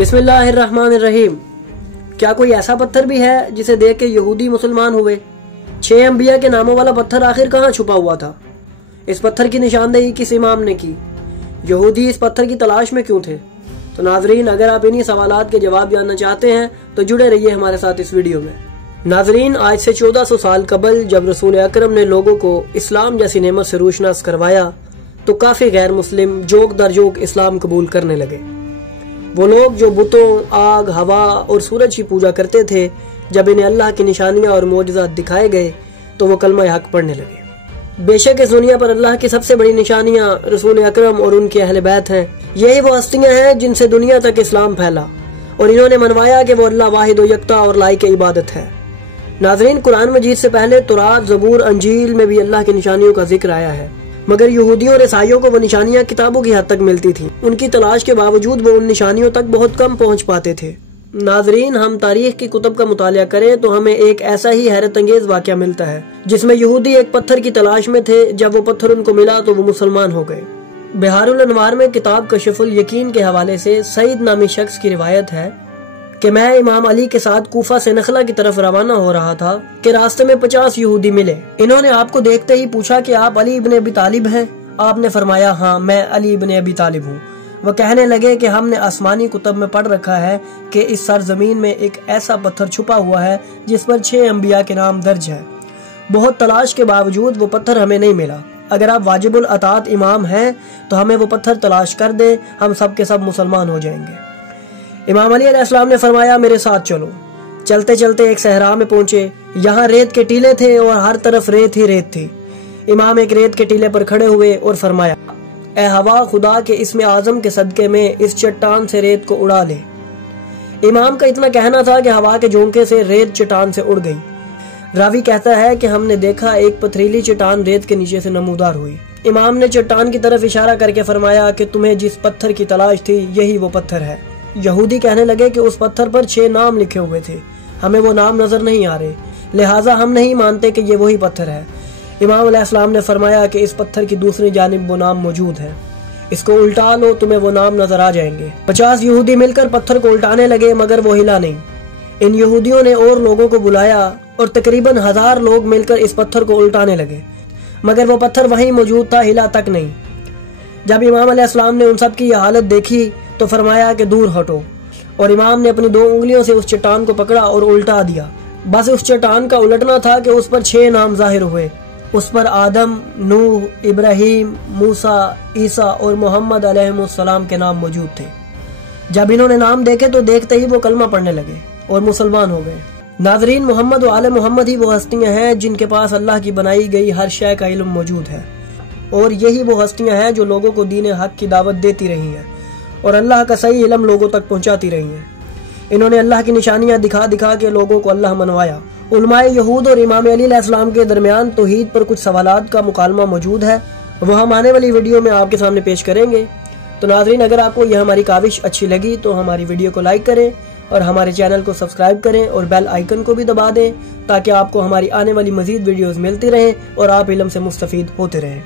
بسم اللہ الرحمن الرحیم۔ کیا کوئی ایسا پتھر بھی ہے جسے دیکھ کے یہودی مسلمان ہوئے؟ 6 انبیاء کے ناموں والا پتھر آخر کہاں چھپا ہوا تھا؟ اس پتھر کی نشاندہی کس امام نے کی؟ یہودی اس پتھر کی تلاش میں کیوں تھے؟ تو ناظرین، اگر آپ انہی سوالات کے جواب جاننا چاہتے ہیں تو جڑے رہیے ہمارے ساتھ اس ویڈیو میں۔ ناظرین، آج سے 1400 سال قبل جب رسول اکرم نے لوگوں کو اسلام جیسی نعمت سے روشناس کروایا تو کافی غیر مسلم جوک در جوک اسلام قبول کرنے لگے۔ وہ لوگ جو بتوں، آگ، ہوا اور سورج کی پوجا کرتے تھے، جب انہیں اللہ کی نشانیاں اور معجزات دکھائے گئے تو وہ کلمہ حق پڑھنے لگے۔ بے شک اس دنیا پر اللہ کی سب سے بڑی نشانیاں رسول اکرم اور ان کے اہل بیت ہیں۔ یہی وہ ہستیاں ہیں جن سے دنیا تک اسلام پھیلا اور انہوں نے منوایا کہ وہ اللہ واحد و یکتا اور لائق عبادت ہے۔ ناظرین، قرآن مجید سے پہلے تورات، زبور، انجیل میں بھی اللہ کی نشانیوں کا ذکر آیا ہے، مگر یہودیوں اور عیسائیوں کو وہ نشانیاں کتابوں کی حد تک ملتی تھیں۔ ان کی تلاش کے باوجود وہ ان نشانیوں تک بہت کم پہنچ پاتے تھے۔ ناظرین، ہم تاریخ کی کتب کا مطالعہ کریں تو ہمیں ایک ایسا ہی حیرت انگیز واقعہ ملتا ہے جس میں یہودی ایک پتھر کی تلاش میں تھے۔ جب وہ پتھر ان کو ملا تو وہ مسلمان ہو گئے۔ بہار الانوار میں کتاب کشف الیقین کے حوالے سے سعید نامی شخص کی روایت ہے کہ میں امام علی کے ساتھ کوفہ سے نخلا کی طرف روانہ ہو رہا تھا کہ راستے میں 50 یہودی ملے۔ انہوں نے آپ کو دیکھتے ہی پوچھا کہ آپ علی ابن ابی طالب ہیں؟ آپ نے فرمایا، ہاں، میں علی ابن ابی طالب ہوں۔ وہ کہنے لگے کہ ہم نے آسمانی کتب میں پڑھ رکھا ہے کہ اس سرزمین میں ایک ایسا پتھر چھپا ہوا ہے جس پر 6 انبیاء کے نام درج ہے۔ بہت تلاش کے باوجود وہ پتھر ہمیں نہیں ملا۔ اگر آپ واجب الاطاعت امام ہیں تو ہمیں وہ پتھر تلاش کر دیں، ہم سب کے سب مسلمان ہو جائیں گے۔ امام علی علیہ السلام نے فرمایا، میرے ساتھ چلو۔ چلتے چلتے ایک صحرا میں پہنچے۔ یہاں ریت کے ٹیلے تھے اور ہر طرف ریت ہی ریت تھی۔ امام ایک ریت کے ٹیلے پر کھڑے ہوئے اور فرمایا، اے ہوا، خدا کے اسم اعظم کے صدقے میں اس چٹان سے ریت کو اڑا لے۔ امام کا اتنا کہنا تھا کہ ہوا کے جھونکے سے ریت چٹان سے اڑ گئی۔ راوی کہتا ہے کہ ہم نے دیکھا ایک پتھریلی چٹان ریت کے نیچے سے نمودار ہوئی۔ امام نے چٹان کی طرف اشارہ کر کے فرمایا کہ تمہیں جس پتھر کی تلاش تھی یہی وہ پتھر ہے۔ یہودی کہنے لگے کہ اس پتھر پر 6 نام لکھے ہوئے تھے، ہمیں وہ نام نظر نہیں آ رہے، لہٰذا ہم نہیں مانتے کہ یہ وہی پتھر ہے۔ امام علیہ السلام نے فرمایا کہ اس پتھر کی دوسری جانب وہ نام موجود ہے، اس کو الٹا لو، تمہیں وہ نام نظر آ جائیں گے۔ 50 یہودی مل کر پتھر کو الٹانے لگے مگر وہ ہلا نہیں۔ ان یہودیوں نے اور لوگوں کو بلایا اور تقریباً 1000 لوگ مل کر اس پتھر کو الٹانے لگے، مگر وہ پتھر وہیں موجود تھا، ہلا تک نہیں۔ جب امام علیہ السلام نے ان سب کی یہ حالت دیکھی تو فرمایا کہ دور ہٹو، اور امام نے اپنی 2 انگلیوں سے اس چٹان کو پکڑا اور الٹا دیا۔ بس اس چٹان کا الٹنا تھا کہ اس پر 6 نام ظاہر ہوئے۔ اس پر آدم، نوح، ابراہیم، موسیٰ، عیسیٰ اور محمد علیہ السلام کے نام موجود تھے۔ جب انہوں نے نام دیکھے تو دیکھتے ہی وہ کلمہ پڑھنے لگے اور مسلمان ہو گئے۔ ناظرین، محمد و آل محمد ہی وہ ہستیاں ہیں جن کے پاس اللہ کی بنائی گئی ہر شے کا علم موجود ہے، اور یہی وہ ہستیاں ہیں جو لوگوں کو دین حق کی دعوت دیتی رہی ہیں اور اللہ کا صحیح علم لوگوں تک پہنچاتی رہی ہیں۔ انہوں نے اللہ کی نشانیاں دکھا دکھا کے لوگوں کو اللہ منوایا۔ علماء یہود اور امام علی علیہ السلام کے درمیان توحید پر کچھ سوالات کا مکالمہ موجود ہے، وہ ہم آنے والی ویڈیو میں آپ کے سامنے پیش کریں گے۔ تو ناظرین، اگر آپ کو یہ ہماری کاوش اچھی لگی تو ہماری ویڈیو کو لائک کریں اور ہمارے چینل کو سبسکرائب کریں اور بیل آئیکن کو بھی دبا دیں تاکہ آپ کو ہماری آنے والی مزید ویڈیوز ملتی رہیں اور آپ علم سے مستفید ہوتے رہیں۔